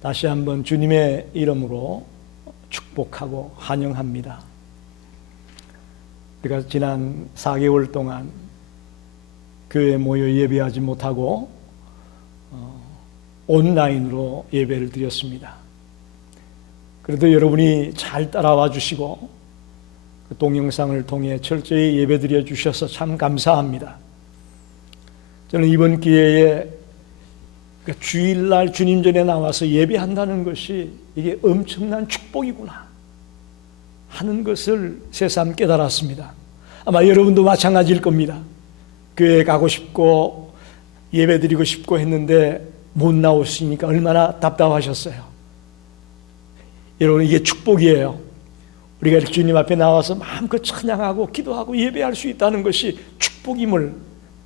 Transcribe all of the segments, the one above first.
다시 한번 주님의 이름으로 축복하고 환영합니다. 우리가 지난 4개월 동안 교회에 모여 예배하지 못하고 온라인으로 예배를 드렸습니다. 그래도 여러분이 잘 따라와 주시고 그 동영상을 통해 철저히 예배 드려 주셔서 참 감사합니다. 저는 이번 기회에 주일날 주님 전에 나와서 예배한다는 것이 이게 엄청난 축복이구나 하는 것을 새삼 깨달았습니다. 아마 여러분도 마찬가지일 겁니다. 교회에 가고 싶고 예배 드리고 싶고 했는데 못 나오시니까 얼마나 답답하셨어요. 여러분, 이게 축복이에요. 우리가 이렇게 주님 앞에 나와서 마음껏 찬양하고 기도하고 예배할 수 있다는 것이 축복임을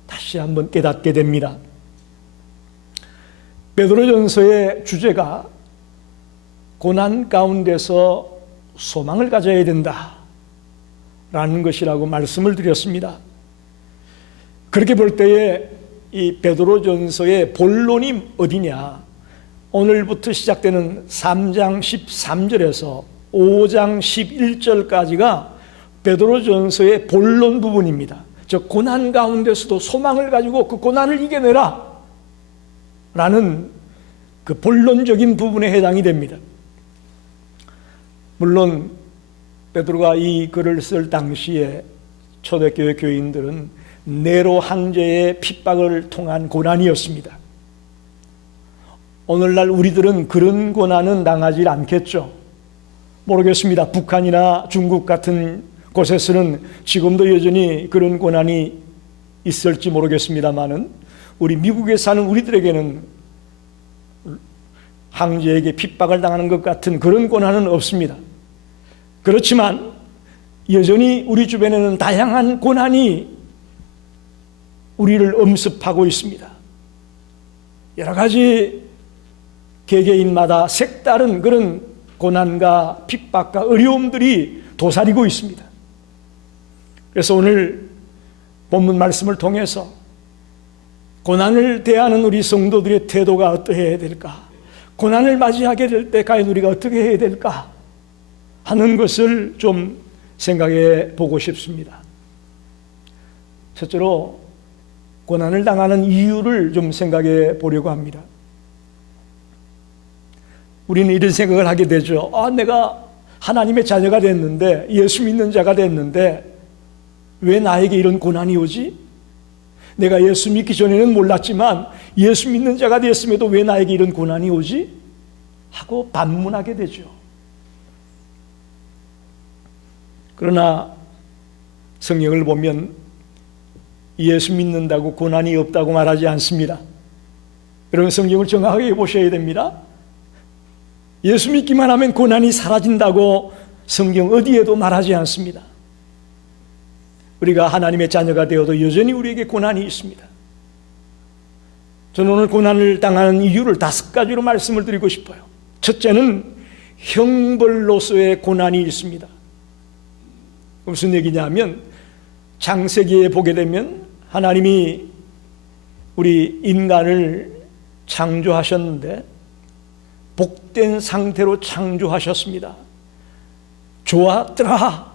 다시 한번 깨닫게 됩니다. 베드로전서의 주제가 고난 가운데서 소망을 가져야 된다 라는 것이라고 말씀을 드렸습니다. 그렇게 볼 때에 이 베드로전서의 본론이 어디냐, 오늘부터 시작되는 3장 13절에서 5장 11절까지가 베드로전서의 본론 부분입니다. 즉 고난 가운데서도 소망을 가지고 그 고난을 이겨내라 라는 그 본론적인 부분에 해당이 됩니다. 물론 베드로가 이 글을 쓸 당시에 초대교회 교인들은 네로 황제의 핍박을 통한 고난이었습니다. 오늘날 우리들은 그런 고난은 당하지 않겠죠. 모르겠습니다. 북한이나 중국 같은 곳에서는 지금도 여전히 그런 고난이 있을지 모르겠습니다만은 우리 미국에 사는 우리들에게는 황제에게 핍박을 당하는 것 같은 그런 고난은 없습니다. 그렇지만 여전히 우리 주변에는 다양한 고난이 우리를 엄습하고 있습니다. 여러 가지 개개인마다 색다른 그런 고난과 핍박과 어려움들이 도사리고 있습니다. 그래서 오늘 본문 말씀을 통해서 고난을 대하는 우리 성도들의 태도가 어떠해야 될까? 고난을 맞이하게 될 때 과연 우리가 어떻게 해야 될까? 하는 것을 좀 생각해 보고 싶습니다. 첫째로 고난을 당하는 이유를 좀 생각해 보려고 합니다. 우리는 이런 생각을 하게 되죠. 내가 하나님의 자녀가 됐는데, 예수 믿는 자가 됐는데 왜 나에게 이런 고난이 오지? 내가 예수 믿기 전에는 몰랐지만 예수 믿는 자가 되었음에도 왜 나에게 이런 고난이 오지? 하고 반문하게 되죠. 그러나 성경을 보면 예수 믿는다고 고난이 없다고 말하지 않습니다. 여러분, 성경을 정확하게 보셔야 됩니다. 예수 믿기만 하면 고난이 사라진다고 성경 어디에도 말하지 않습니다. 우리가 하나님의 자녀가 되어도 여전히 우리에게 고난이 있습니다. 저는 오늘 고난을 당하는 이유를 5가지로 말씀을 드리고 싶어요. 첫째는 형벌로서의 고난이 있습니다. 무슨 얘기냐면 창세기에 보게 되면 하나님이 우리 인간을 창조하셨는데 복된 상태로 창조하셨습니다. 좋았더라,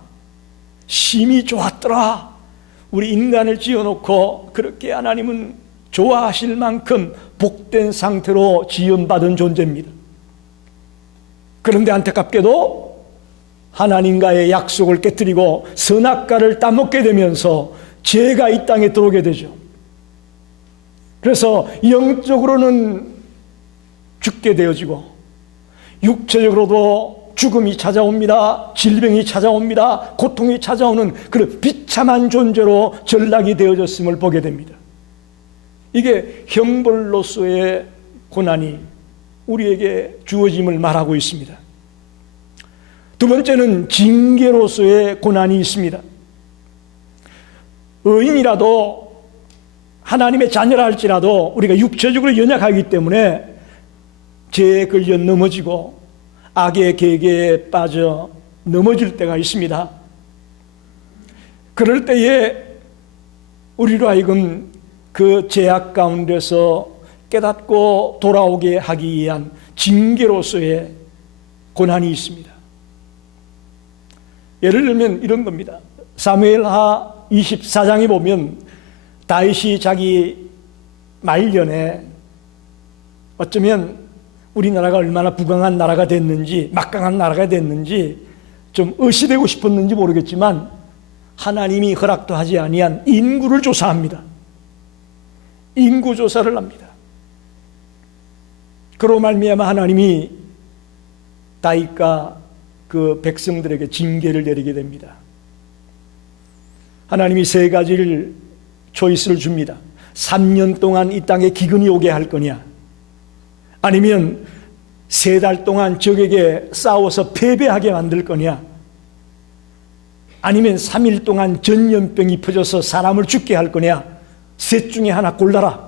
심히 좋았더라. 우리 인간을 지어놓고 그렇게 하나님은 좋아하실 만큼 복된 상태로 지음받은 존재입니다. 그런데 안타깝게도 하나님과의 약속을 깨뜨리고 선악과를 따먹게 되면서 죄가 이 땅에 들어오게 되죠. 그래서 영적으로는 죽게 되어지고 육체적으로도 죽음이 찾아옵니다. 질병이 찾아옵니다. 고통이 찾아오는 그런 비참한 존재로 전락이 되어졌음을 보게 됩니다. 이게 형벌로서의 고난이 우리에게 주어짐을 말하고 있습니다. 두 번째는 징계로서의 고난이 있습니다. 의인이라도 하나님의 자녀라 할지라도 우리가 육체적으로 연약하기 때문에 죄에 걸려 넘어지고 악의 계계에 빠져 넘어질 때가 있습니다. 그럴 때에 우리로 하여금 그 죄악 가운데서 깨닫고 돌아오게 하기 위한 징계로서의 고난이 있습니다. 예를 들면 이런 겁니다. 사무엘하 24장에 보면 다윗이 자기 말년에 어쩌면 우리나라가 얼마나 부강한 나라가 됐는지, 막강한 나라가 됐는지 좀 의시되고 싶었는지 모르겠지만 하나님이 허락도 하지 아니한 인구를 조사합니다. 인구 조사를 합니다. 그로 말미암아 하나님이 다윗과 그 백성들에게 징계를 내리게 됩니다. 하나님이 세 가지를 초이스를 줍니다. 3년 동안 이 땅에 기근이 오게 할 거냐, 아니면 3달 동안 적에게 싸워서 패배하게 만들 거냐, 아니면 3일 동안 전염병이 퍼져서 사람을 죽게 할 거냐, 셋 중에 하나 골라라.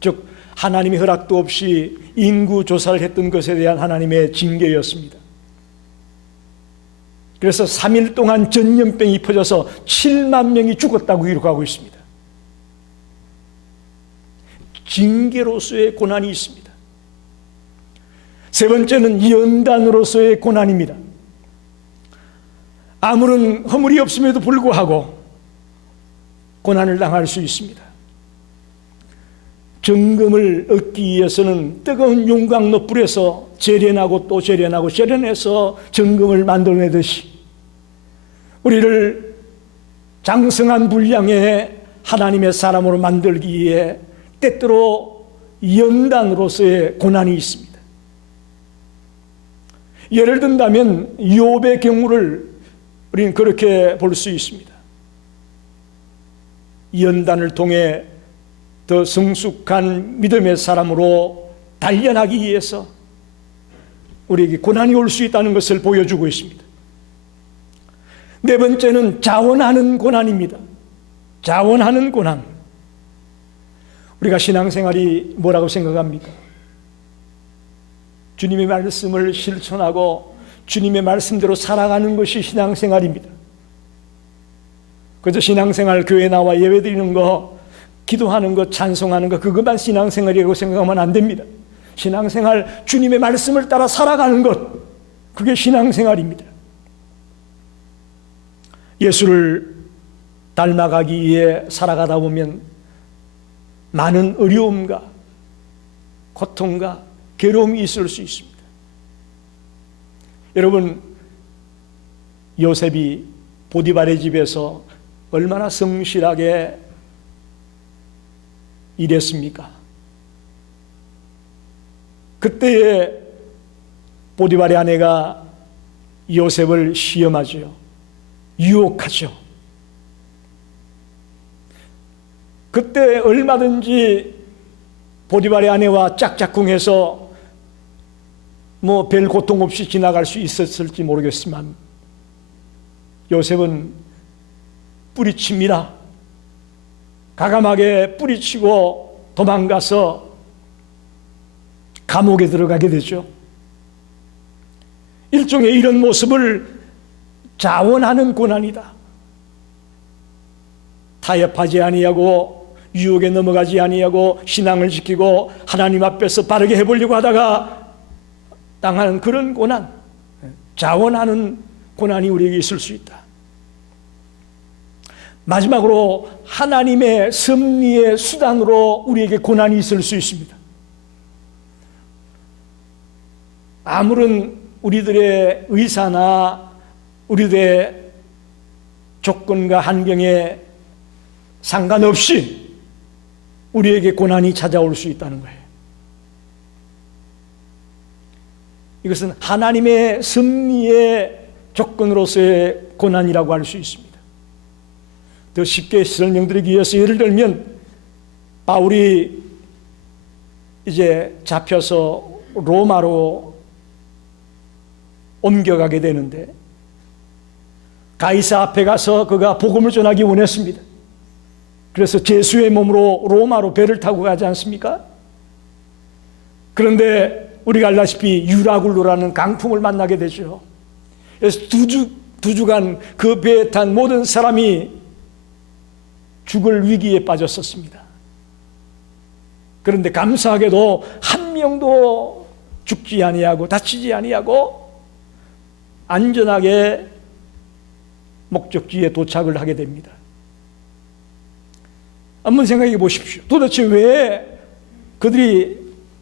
즉 하나님의 허락도 없이 인구 조사를 했던 것에 대한 하나님의 징계였습니다. 그래서 3일 동안 전염병이 퍼져서 7만 명이 죽었다고 기록하고 있습니다. 징계로서의 고난이 있습니다. 세 번째는 연단으로서의 고난입니다. 아무런 허물이 없음에도 불구하고 고난을 당할 수 있습니다. 정금을 얻기 위해서는 뜨거운 용광로 불에서 재련하고 또 재련하고 재련해서 정금을 만들어내듯이 우리를 장성한 분량의 하나님의 사람으로 만들기 위해 때때로 연단으로서의 고난이 있습니다. 예를 든다면 욥의 경우를 우리는 그렇게 볼 수 있습니다. 연단을 통해 더 성숙한 믿음의 사람으로 단련하기 위해서 우리에게 고난이 올 수 있다는 것을 보여주고 있습니다. 네 번째는 자원하는 고난입니다. 자원하는 고난. 우리가 신앙생활이 뭐라고 생각합니까? 주님의 말씀을 실천하고 주님의 말씀대로 살아가는 것이 신앙생활입니다. 그저 신앙생활, 교회 나와 예배드리는 거, 기도하는 것, 찬송하는 것, 그것만 신앙생활이라고 생각하면 안 됩니다. 신앙생활, 주님의 말씀을 따라 살아가는 것, 그게 신앙생활입니다. 예수를 닮아가기 위해 살아가다 보면 많은 어려움과 고통과 괴로움이 있을 수 있습니다. 여러분, 요셉이 보디발의 집에서 얼마나 성실하게 일했습니까? 그때에 보디발의 아내가 요셉을 시험하죠. 유혹하죠. 그때 얼마든지 보디발의 아내와 짝짝꿍해서 뭐 별 고통 없이 지나갈 수 있었을지 모르겠지만 요셉은 뿌리칩니다. 가감하게 뿌리치고 도망가서 감옥에 들어가게 되죠. 일종의 이런 모습을 자원하는 고난이다. 타협하지 아니하고 유혹에 넘어가지 아니하고 신앙을 지키고 하나님 앞에서 바르게 해보려고 하다가 당하는 그런 고난, 자원하는 고난이 우리에게 있을 수 있다. 마지막으로 하나님의 섭리의 수단으로 우리에게 고난이 있을 수 있습니다. 아무런 우리들의 의사나 우리들의 조건과 환경에 상관없이 우리에게 고난이 찾아올 수 있다는 거예요. 이것은 하나님의 섭리의 조건으로서의 고난이라고 할 수 있습니다. 더 쉽게 설명드리기 위해서 예를 들면 바울이 이제 잡혀서 로마로 옮겨가게 되는데 가이사 앞에 가서 그가 복음을 전하기 원했습니다. 그래서 제수의 몸으로 로마로 배를 타고 가지 않습니까? 그런데 우리가 알다시피 유라굴로라는 강풍을 만나게 되죠. 그래서 두 주간 그 배에 탄 모든 사람이 죽을 위기에 빠졌었습니다. 그런데 감사하게도 한 명도 죽지 아니하고 다치지 아니하고 안전하게 목적지에 도착을 하게 됩니다. 한번 생각해 보십시오. 도대체 왜 그들이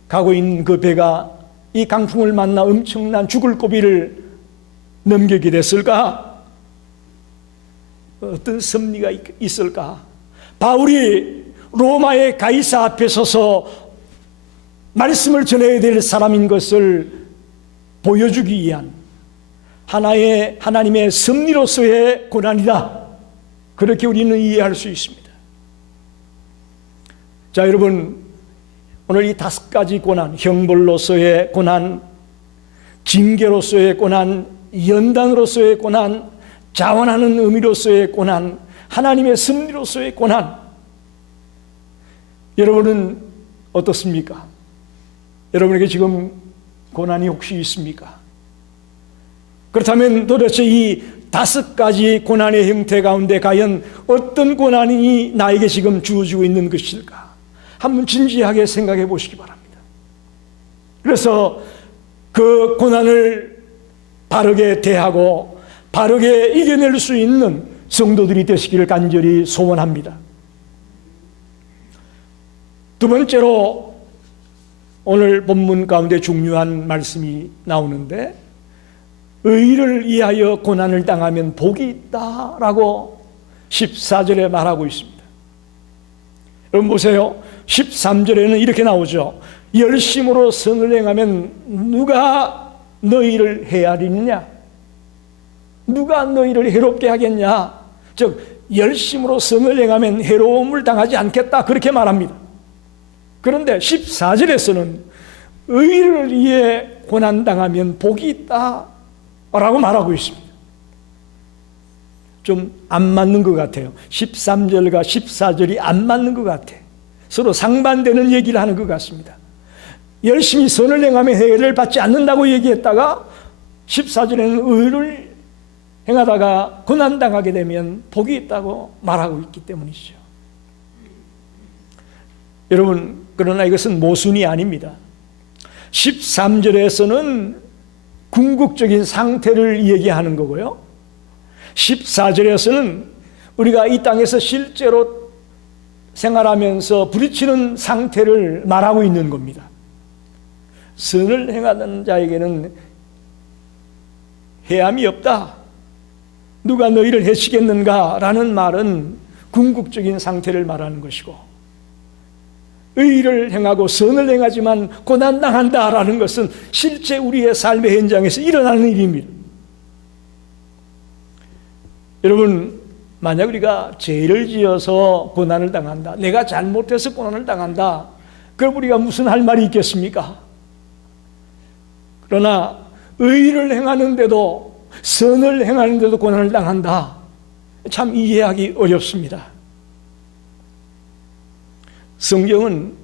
가고 있는 그 배가 이 강풍을 만나 엄청난 죽을 고비를 넘기게 됐을까? 어떤 섭리가 있을까? 바울이 로마의 가이사 앞에 서서 말씀을 전해야 될 사람인 것을 보여주기 위한 하나님의 섭리로서의 고난이다. 그렇게 우리는 이해할 수 있습니다. 자, 여러분, 오늘 이 5가지 고난, 형벌로서의 고난, 징계로서의 고난, 연단으로서의 고난, 자원하는 의미로서의 고난, 하나님의 섭리로서의 고난, 여러분은 어떻습니까? 여러분에게 지금 고난이 혹시 있습니까? 그렇다면 도대체 이 5가지 고난의 형태 가운데 과연 어떤 고난이 나에게 지금 주어지고 있는 것일까? 한번 진지하게 생각해 보시기 바랍니다. 그래서 그 고난을 바르게 대하고 바르게 이겨낼 수 있는 성도들이 되시기를 간절히 소원합니다. 두 번째로 오늘 본문 가운데 중요한 말씀이 나오는데, 의를 위하여 고난을 당하면 복이 있다라고 14절에 말하고 있습니다. 여러분 보세요. 13절에는 이렇게 나오죠. 열심으로 선을 행하면 누가 너희를 헤아리느냐? 누가 너희를 해롭게 하겠냐? 즉 열심으로 선을 행하면 해로움을 당하지 않겠다, 그렇게 말합니다. 그런데 14절에서는 의를 위해 고난당하면 복이 있다 라고 말하고 있습니다. 좀 안 맞는 것 같아요. 13절과 14절이 안 맞는 것 같아요. 서로 상반되는 얘기를 하는 것 같습니다. 열심히 선을 행하면 해를 받지 않는다고 얘기했다가 14절에는 의를 행하다가 고난당하게 되면 복이 있다고 말하고 있기 때문이죠. 여러분, 그러나 이것은 모순이 아닙니다. 13절에서는 궁극적인 상태를 얘기하는 거고요, 14절에서는 우리가 이 땅에서 실제로 생활하면서 부딪히는 상태를 말하고 있는 겁니다. 선을 행하는 자에게는 해함이 없다, 누가 너희를 해치겠는가 라는 말은 궁극적인 상태를 말하는 것이고, 의를 행하고 선을 행하지만 고난당한다라는 것은 실제 우리의 삶의 현장에서 일어나는 일입니다. 여러분, 만약 우리가 죄를 지어서 고난을 당한다, 내가 잘못해서 고난을 당한다, 그럼 우리가 무슨 할 말이 있겠습니까? 그러나 의를 행하는데도, 선을 행하는데도 고난을 당한다, 참 이해하기 어렵습니다. 성경은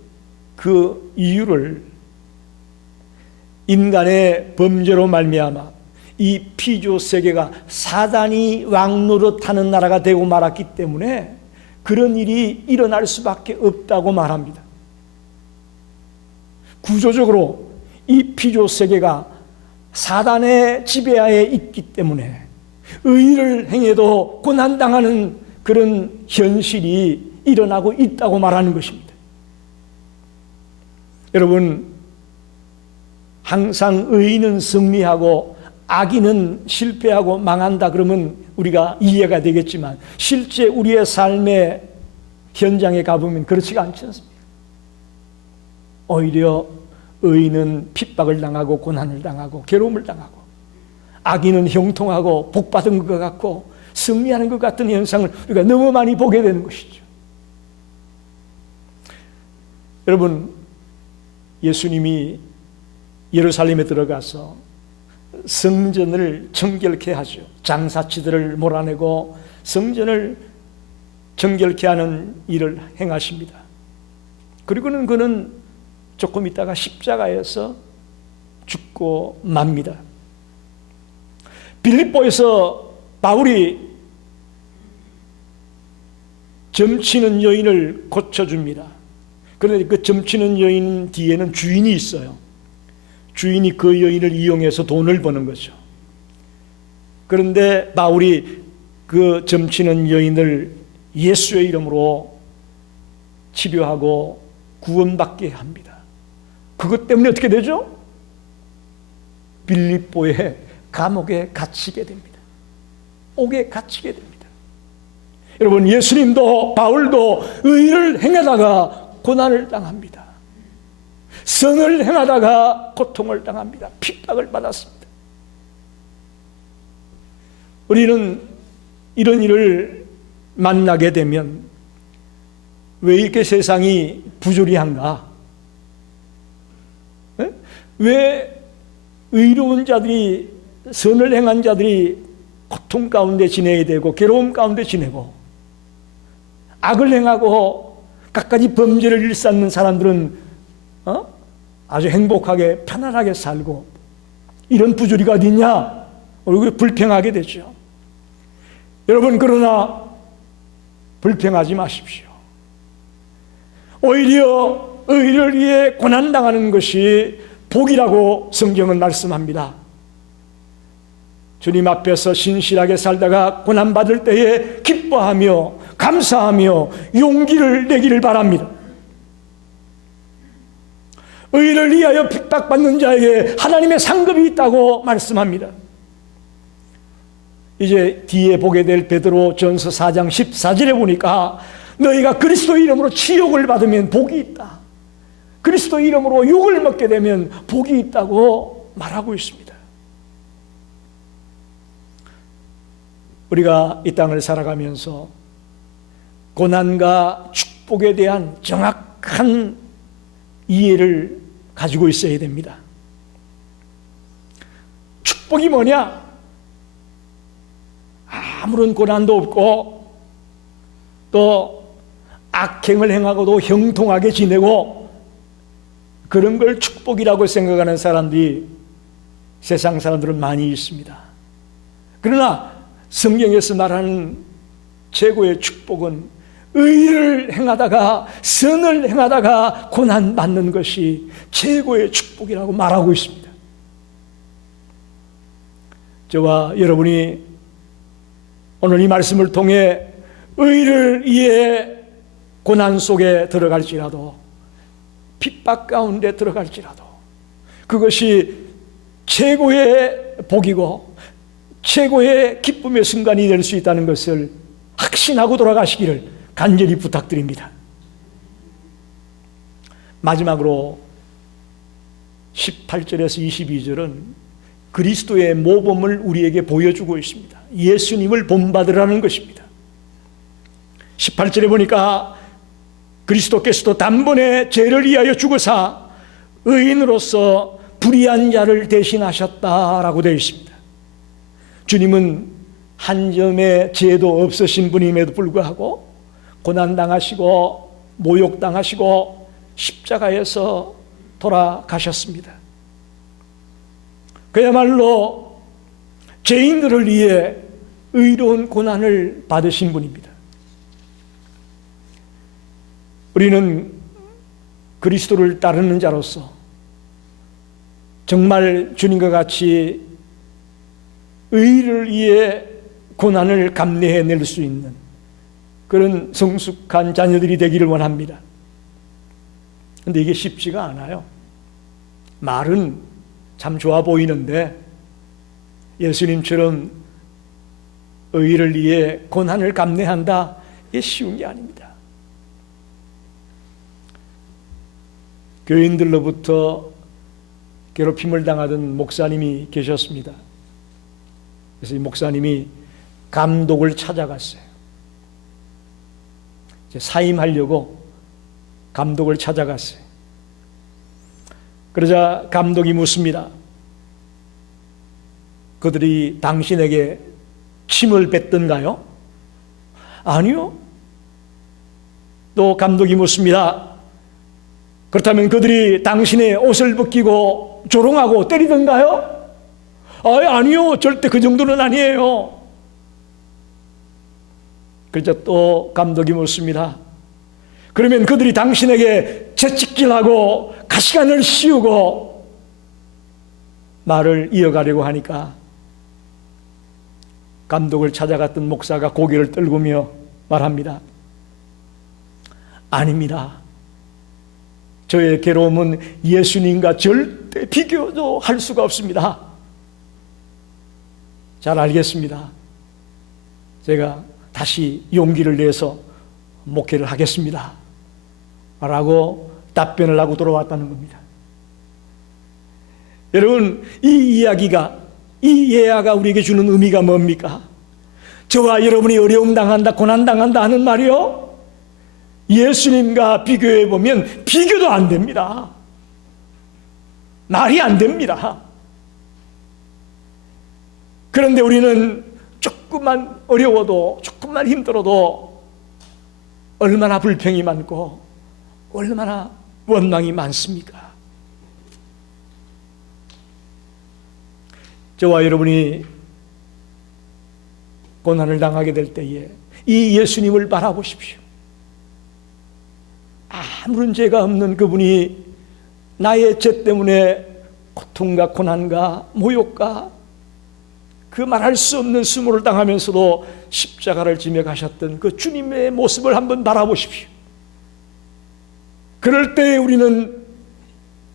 그 이유를 인간의 범죄로 말미암아 이 피조 세계가 사단이 왕노릇하는 나라가 되고 말았기 때문에 그런 일이 일어날 수밖에 없다고 말합니다. 구조적으로 이 피조 세계가 사단의 지배하에 있기 때문에 의를 행해도 고난당하는 그런 현실이 일어나고 있다고 말하는 것입니다. 여러분, 항상 의인은 승리하고 악인은 실패하고 망한다 그러면 우리가 이해가 되겠지만, 실제 우리의 삶의 현장에 가보면 그렇지가 않지 않습니까? 오히려 의인은 핍박을 당하고 고난을 당하고 괴로움을 당하고, 악인은 형통하고 복받은 것 같고 승리하는 것 같은 현상을 우리가 너무 많이 보게 되는 것이죠. 여러분, 예수님이 예루살렘에 들어가서 성전을 정결케 하죠. 장사치들을 몰아내고 성전을 정결케 하는 일을 행하십니다. 그리고는 그는 조금 있다가 십자가에서 죽고 맙니다. 빌립보에서 바울이 점치는 여인을 고쳐줍니다. 그런데 그 점치는 여인 뒤에는 주인이 있어요. 주인이 그 여인을 이용해서 돈을 버는 거죠. 그런데 바울이 그 점치는 여인을 예수의 이름으로 치료하고 구원받게 합니다. 그것 때문에 어떻게 되죠? 빌립보의 감옥에 갇히게 됩니다. 옥에 갇히게 됩니다. 여러분, 예수님도 바울도 의를 행하다가 고난을 당합니다. 선을 행하다가 고통을 당합니다. 핍박을 받았습니다. 우리는 이런 일을 만나게 되면 왜 이렇게 세상이 부조리한가? 왜 의로운 자들이, 선을 행한 자들이 고통 가운데 지내야 되고 괴로움 가운데 지내고, 악을 행하고 갖가지 범죄를 일삼는 사람들은 아주 행복하게 편안하게 살고, 이런 부조리가 어디 있냐? 우리 불평하게 되죠. 여러분, 그러나 불평하지 마십시오. 오히려 의를 위해 고난당하는 것이 복이라고 성경은 말씀합니다. 주님 앞에서 신실하게 살다가 고난받을 때에 기뻐하며 감사하며 용기를 내기를 바랍니다. 의를 위하여 핍박받는 자에게 하나님의 상급이 있다고 말씀합니다. 이제 뒤에 보게 될 베드로전서 4장 14절에 보니까 너희가 그리스도 이름으로 치욕을 받으면 복이 있다, 그리스도 이름으로 욕을 먹게 되면 복이 있다고 말하고 있습니다. 우리가 이 땅을 살아가면서 고난과 축복에 대한 정확한 이해를 가지고 있어야 됩니다. 축복이 뭐냐? 아무런 고난도 없고 또 악행을 행하고도 형통하게 지내고 그런 걸 축복이라고 생각하는 사람들이 세상 사람들은 많이 있습니다. 그러나 성경에서 말하는 최고의 축복은 의를 행하다가, 선을 행하다가 고난 받는 것이 최고의 축복이라고 말하고 있습니다. 저와 여러분이 오늘 이 말씀을 통해 의를 위해 고난 속에 들어갈지라도, 핍박 가운데 들어갈지라도 그것이 최고의 복이고 최고의 기쁨의 순간이 될 수 있다는 것을 확신하고 돌아가시기를 간절히 부탁드립니다. 마지막으로 18절에서 22절은 그리스도의 모범을 우리에게 보여주고 있습니다. 예수님을 본받으라는 것입니다. 18절에 보니까 그리스도께서도 단번에 죄를 위하여 죽으사 의인으로서 불의한 자를 대신하셨다라고 되어 있습니다. 주님은 한 점의 죄도 없으신 분임에도 불구하고 고난당하시고 모욕당하시고 십자가에서 돌아가셨습니다. 그야말로 죄인들을 위해 의로운 고난을 받으신 분입니다. 우리는 그리스도를 따르는 자로서 정말 주님과 같이 의를 위해 고난을 감내해낼 수 있는 그런 성숙한 자녀들이 되기를 원합니다. 그런데 이게 쉽지가 않아요. 말은 참 좋아 보이는데 예수님처럼 의를 위해 고난을 감내한다, 이게 쉬운 게 아닙니다. 교인들로부터 괴롭힘을 당하던 목사님이 계셨습니다. 그래서 이 목사님이 감독을 찾아갔어요. 사임하려고 감독을 찾아갔어요. 그러자 감독이 묻습니다. 그들이 당신에게 침을 뱉던가요? 아니요. 또 감독이 묻습니다. 그렇다면 그들이 당신의 옷을 벗기고 조롱하고 때리던가요? 아니요. 절대 그 정도는 아니에요. 그러자 또 감독이 묻습니다. 그러면 그들이 당신에게 채찍질하고 가시관을 씌우고 말을 이어가려고 하니까 감독을 찾아갔던 목사가 고개를 떨구며 말합니다. 아닙니다. 저의 괴로움은 예수님과 절대 비교도 할 수가 없습니다. 잘 알겠습니다. 제가 다시 용기를 내서 목회를 하겠습니다. 라고 답변을 하고 돌아왔다는 겁니다. 여러분, 이 예화가 우리에게 주는 의미가 뭡니까? 저와 여러분이 어려움 당한다, 고난 당한다 하는 말이요, 예수님과 비교해 보면 비교도 안 됩니다. 말이 안 됩니다. 그런데 우리는 조금만 어려워도, 조금만 힘들어도 얼마나 불평이 많고 얼마나 원망이 많습니까? 저와 여러분이 고난을 당하게 될 때에 이 예수님을 바라보십시오. 아무런 죄가 없는 그분이 나의 죄 때문에 고통과 고난과 모욕과 그 말할 수 없는 수모를 당하면서도 십자가를 지며 가셨던 그 주님의 모습을 한번 바라보십시오. 그럴 때 우리는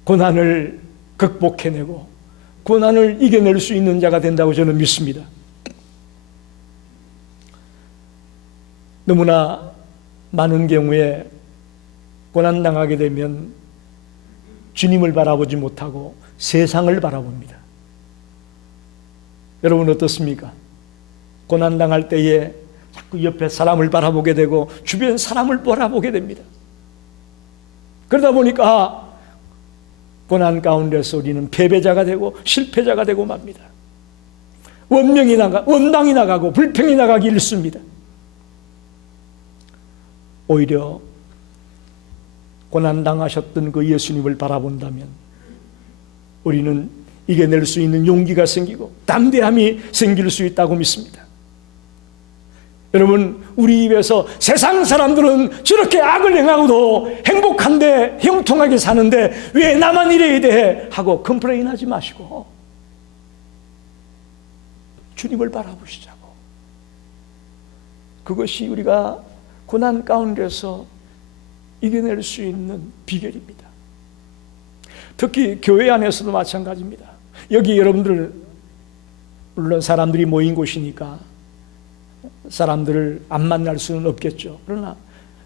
고난을 극복해내고 고난을 이겨낼 수 있는 자가 된다고 저는 믿습니다. 너무나 많은 경우에 고난당하게 되면 주님을 바라보지 못하고 세상을 바라봅니다. 여러분 어떻습니까? 고난당할 때에 자꾸 옆에 사람을 바라보게 되고 주변 사람을 바라보게 됩니다. 그러다 보니까 고난 가운데서 우리는 패배자가 되고 실패자가 되고 맙니다. 원망이 나가고 불평이 나가기 일쑤입니다. 오히려 고난당하셨던 그 예수님을 바라본다면 우리는 이겨낼 수 있는 용기가 생기고 담대함이 생길 수 있다고 믿습니다. 여러분, 우리 입에서 세상 사람들은 저렇게 악을 행하고도 행복한데 형통하게 사는데 왜 나만 이래야 돼? 하고 컴플레인 하지 마시고 주님을 바라보시자고. 그것이 우리가 고난 가운데서 이겨낼 수 있는 비결입니다. 특히 교회 안에서도 마찬가지입니다. 여기 여러분들 물론 사람들이 모인 곳이니까 사람들을 안 만날 수는 없겠죠. 그러나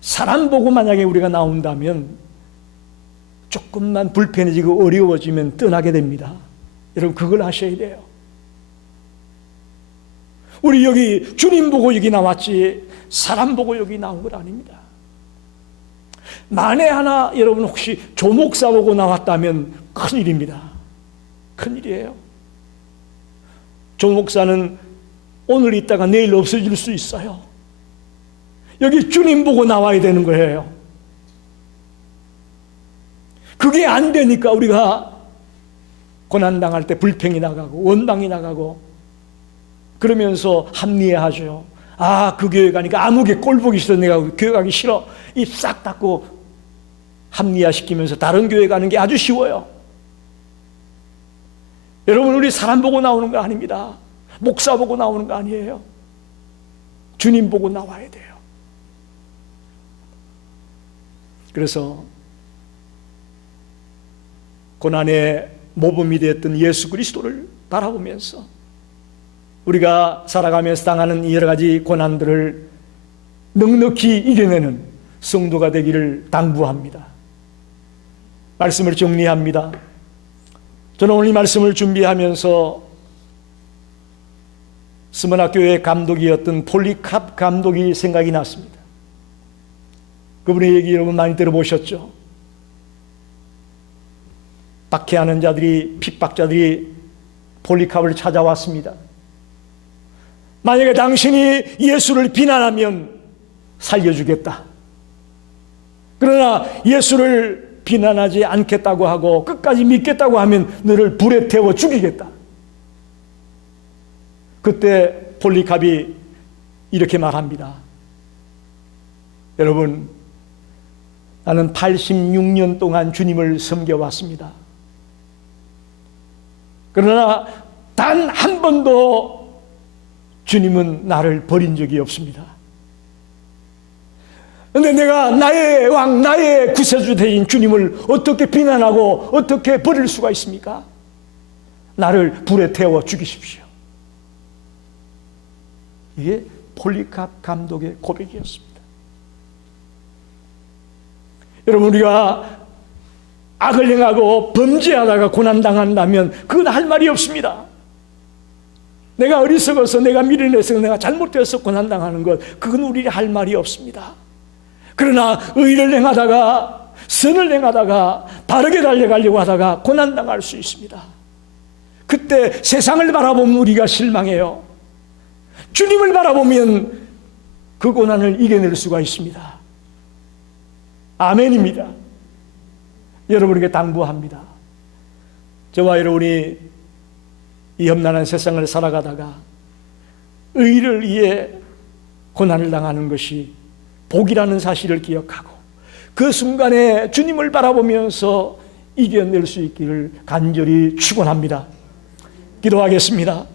사람 보고 만약에 우리가 나온다면 조금만 불편해지고 어려워지면 떠나게 됩니다. 여러분 그걸 하셔야 돼요. 우리 여기 주님 보고 여기 나왔지 사람 보고 여기 나온 건 아닙니다. 만에 하나 여러분 혹시 조목사 보고 나왔다면 큰일입니다. 큰일이에요. 조목사는 오늘 있다가 내일 없어질 수 있어요. 여기 주님 보고 나와야 되는 거예요. 그게 안 되니까 우리가 고난당할 때 불평이 나가고 원망이 나가고 그러면서 합리화하죠. 아, 그 교회 가니까 아무개 꼴 보기 싫어. 내가 교회 가기 싫어. 입 싹 닫고 합리화시키면서 다른 교회 가는 게 아주 쉬워요. 여러분, 우리 사람 보고 나오는 거 아닙니다. 목사 보고 나오는 거 아니에요. 주님 보고 나와야 돼요. 그래서 고난의 모범이 되었던 예수 그리스도를 바라보면서 우리가 살아가면서 당하는 여러 가지 고난들을 넉넉히 이겨내는 성도가 되기를 당부합니다. 말씀을 정리합니다. 저는 오늘 이 말씀을 준비하면서 스머나 교회 감독이었던 폴리캅 감독이 생각이 났습니다. 그분의 얘기 여러분 많이 들어보셨죠? 박해하는 자들이, 핍박자들이 폴리캅을 찾아왔습니다. 만약에 당신이 예수를 비난하면 살려주겠다. 그러나 예수를 비난하지 않겠다고 하고 끝까지 믿겠다고 하면 너를 불에 태워 죽이겠다. 그때 폴리캅이 이렇게 말합니다. 여러분, 나는 86년 동안 주님을 섬겨왔습니다. 그러나 단 한 번도 주님은 나를 버린 적이 없습니다. 그런데 내가 나의 왕, 나의 구세주 되신 주님을 어떻게 비난하고 어떻게 버릴 수가 있습니까? 나를 불에 태워 죽이십시오. 이게 폴리캅 감독의 고백이었습니다. 여러분, 우리가 악을 행하고 범죄하다가 고난당한다면 그건 할 말이 없습니다. 내가 어리석어서, 내가 미련해서, 내가 잘못해서 고난당하는 것, 그건 우리가 할 말이 없습니다. 그러나 의를 행하다가, 선을 행하다가, 바르게 달려가려고 하다가 고난당할 수 있습니다. 그때 세상을 바라보면 우리가 실망해요. 주님을 바라보면 그 고난을 이겨낼 수가 있습니다. 아멘입니다. 여러분에게 당부합니다. 저와 여러분이 이 험난한 세상을 살아가다가 의를 위해 고난을 당하는 것이 복이라는 사실을 기억하고 그 순간에 주님을 바라보면서 이겨낼 수 있기를 간절히 축원합니다. 기도하겠습니다.